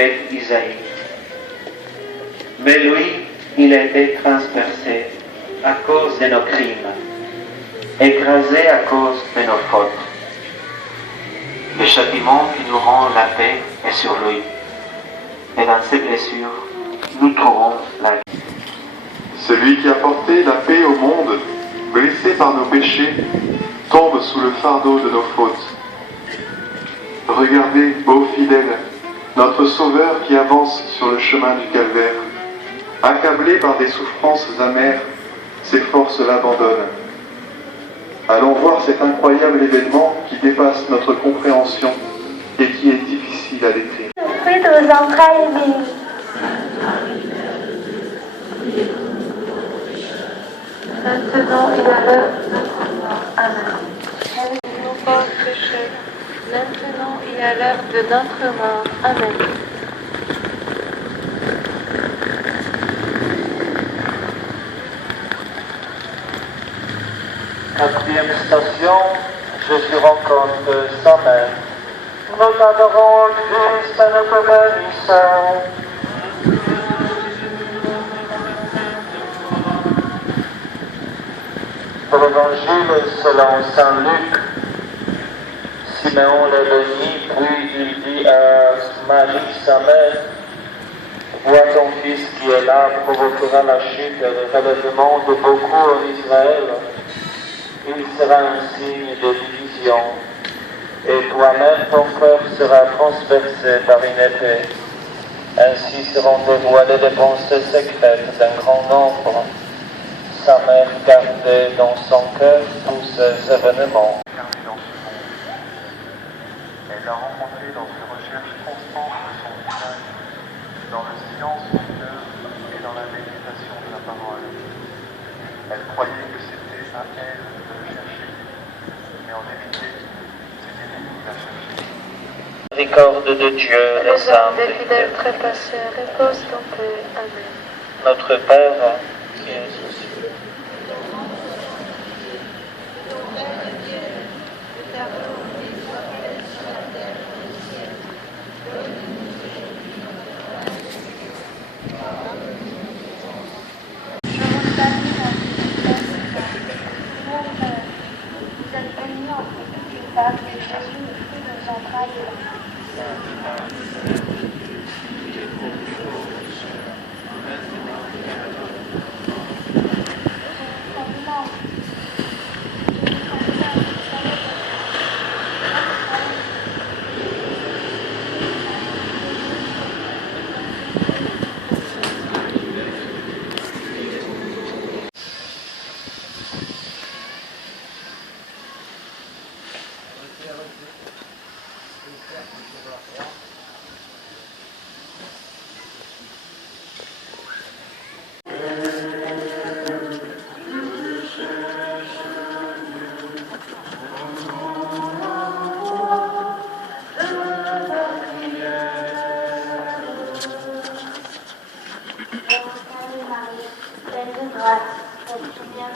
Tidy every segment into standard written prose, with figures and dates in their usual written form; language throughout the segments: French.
prophète Isaïe. Mais lui, il a été transpercé à cause de nos crimes, écrasé à cause de nos fautes. Le châtiment qui nous rend la paix est sur lui. Et dans ses blessures, nous trouvons la vie. Celui qui a porté la paix au monde, blessé par nos péchés, tombe sous le fardeau de nos fautes. Regardez, ô fidèles, notre Sauveur qui avance sur le chemin du calvaire. Accablé par des souffrances amères, ses forces l'abandonnent. Allons voir cet incroyable événement qui dépasse notre compréhension et qui est difficile à décrire. Le fruit de vos entrailles bénies. Maintenant et à l'heure de notre mort. Amen. Nos pauvres pécheurs, maintenant et à l'heure de notre mort. Amen. Quatrième station, Jésus rencontre sa mère. Nous t'adorons, Christ, et nous te bénissons. De l'Évangile selon saint Luc, Simeon le bénit, puis il dit à Marie, sa mère, vois ton fils qui est là provoquera la chute et le relèvement de beaucoup en Israël. Il sera un signe de division, et toi-même ton cœur sera transpercé par une épée. Ainsi seront dévoilées les pensées secrètes d'un grand nombre. Sa mère gardait dans son cœur tous ces événements. Gardé dans ce monde. Elle l'a rencontré dans une recherche constante de son visage, dans le silence du cœur et dans la méditation de la parole. Elle croyait que c'était à elle de le chercher, mais en vérité, c'était lui qui la cherchait. Miséricorde de Dieu, les Les hommes âmes des fidèles trépasseurs, repose ton paix. Amen. notre Père qui es aux cieux. Je vous salue, vous êtes bénie entre toutes les femmes, et Jésus, le fruit de vos entrailles, est béni.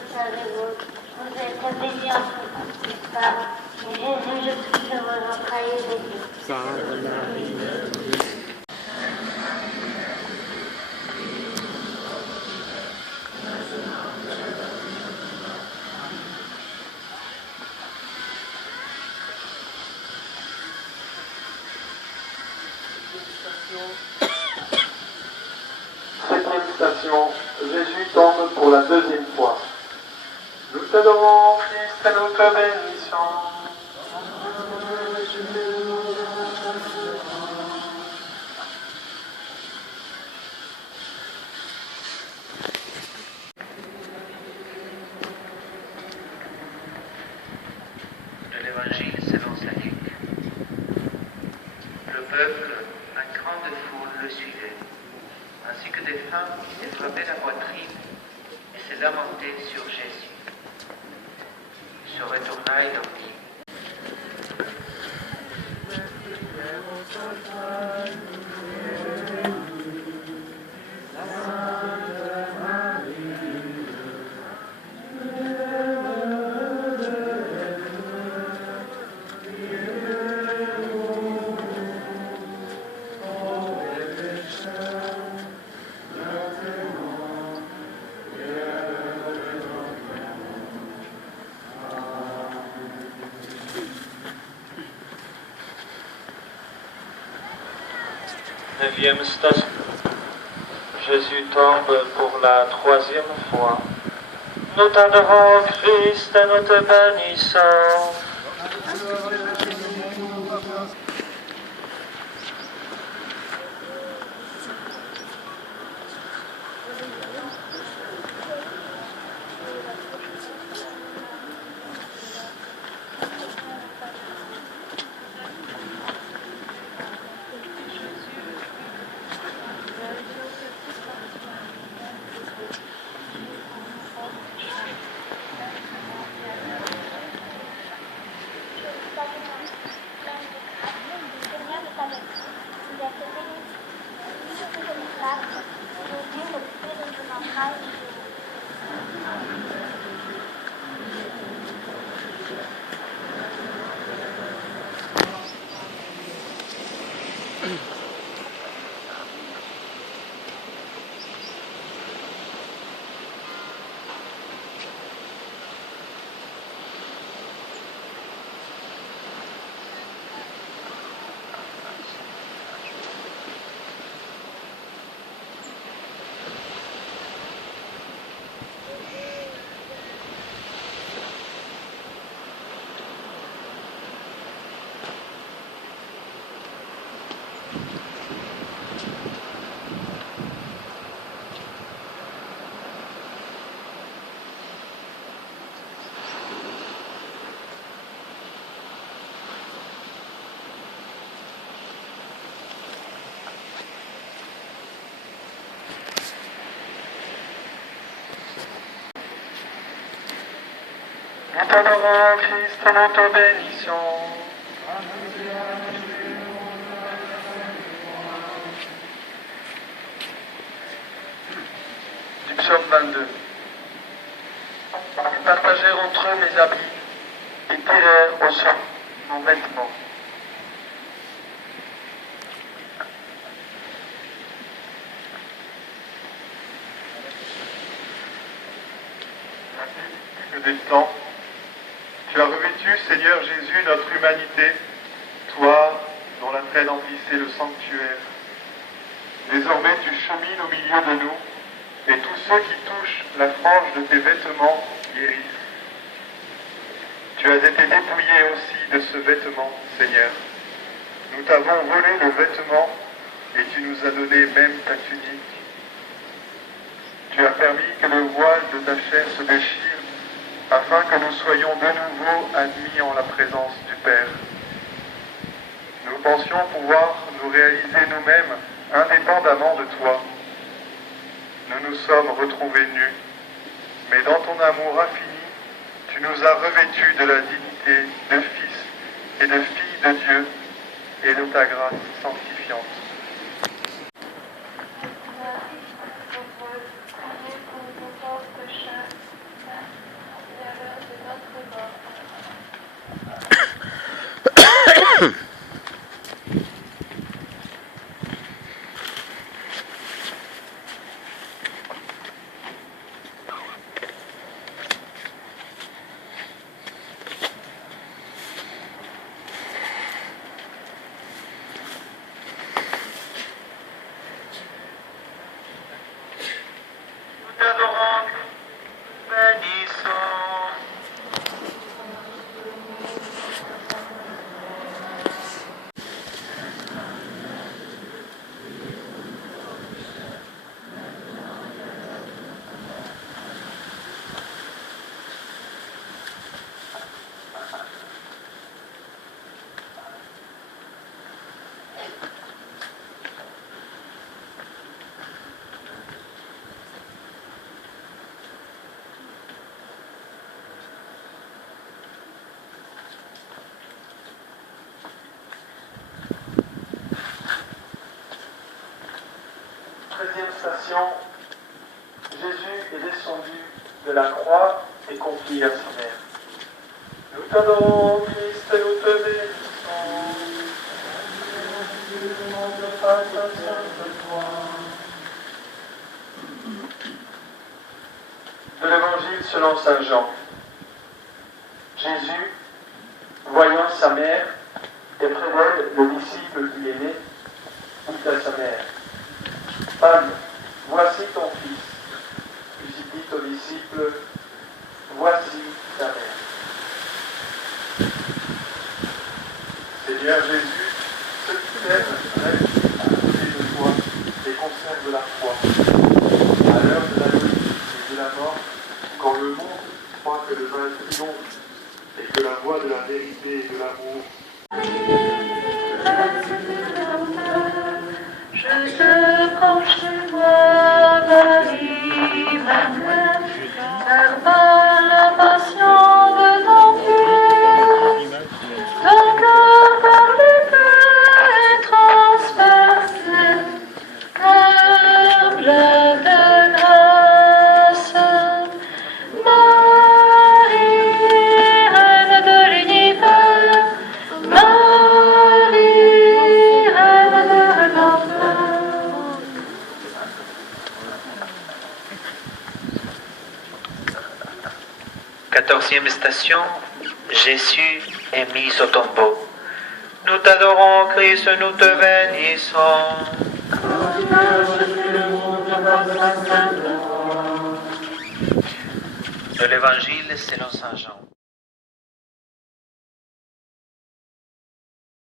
Vous êtes bénie entre toutes les femmes, et Jésus, le fruit de vos entrailles, est béni. Sainte Marie, Septième station, Jésus tombe pour la deuxième fois. Nous t'adorons, Christ, et nous te bénissons. De l'Évangile selon saint Luc. Le peuple, en grande foule, le suivait, ainsi que des femmes qui se frappaient la poitrine et se lamentaient sur Jésus. Il se retourna et leur dit, 9e station. Jésus tombe pour la 3e fois. Nous t'adorons, Christ, et nous te bénissons. Nous t'adorons, Christ, et nous te bénissons. Du psaume 22. Ils partagèrent entre eux mes habits et tirèrent au sort mon vêtement. Des temps, tu as revêtu, Seigneur Jésus, notre humanité, toi dont la traîne emplissait le sanctuaire. Désormais tu chemines au milieu de nous, et tous ceux qui touchent la frange de tes vêtements guérissent. Tu as été dépouillé aussi de ce vêtement, Seigneur. Nous t'avons volé le vêtement, et tu nous as donné même ta tunique. Tu as permis que le voile de ta chair se déchire, afin que nous soyons de nouveau admis en la présence du Père. Nous pensions pouvoir nous réaliser nous-mêmes indépendamment de toi. Nous nous sommes retrouvés nus, mais dans ton amour infini, tu nous as revêtus de la dignité de fils et de filles de Dieu et de ta grâce sanctifiante. Station, Jésus est descendu de la croix et confié à sa mère. Nous t'adorons, Christ, et nous te bénissons. De l'Évangile selon saint Jean. Jésus, voyant sa mère et près d'elle le disciple qui est né, dit à sa mère, Femme, voici ton fils. Puis il dit aux disciples, voici ta mère. Seigneur Jésus, ceux qui t'aiment restent à côté de toi et conservent la foi. À l'heure de l'agonie et de la mort, quand le monde croit que le mal triomphe et que la voie de la vérité et de l'amour Je te prends chez moi, Marie, ma mère, car par la passion de ton Fils, ton cœur par l'épée transpercé, humble de grâce. Marie, reine de l'univers, Marie, reine de l'enfer. 14e station, Jésus est mis au tombeau. Nous t'adorons, Christ, nous te bénissons. De l'Évangile selon Saint Jean.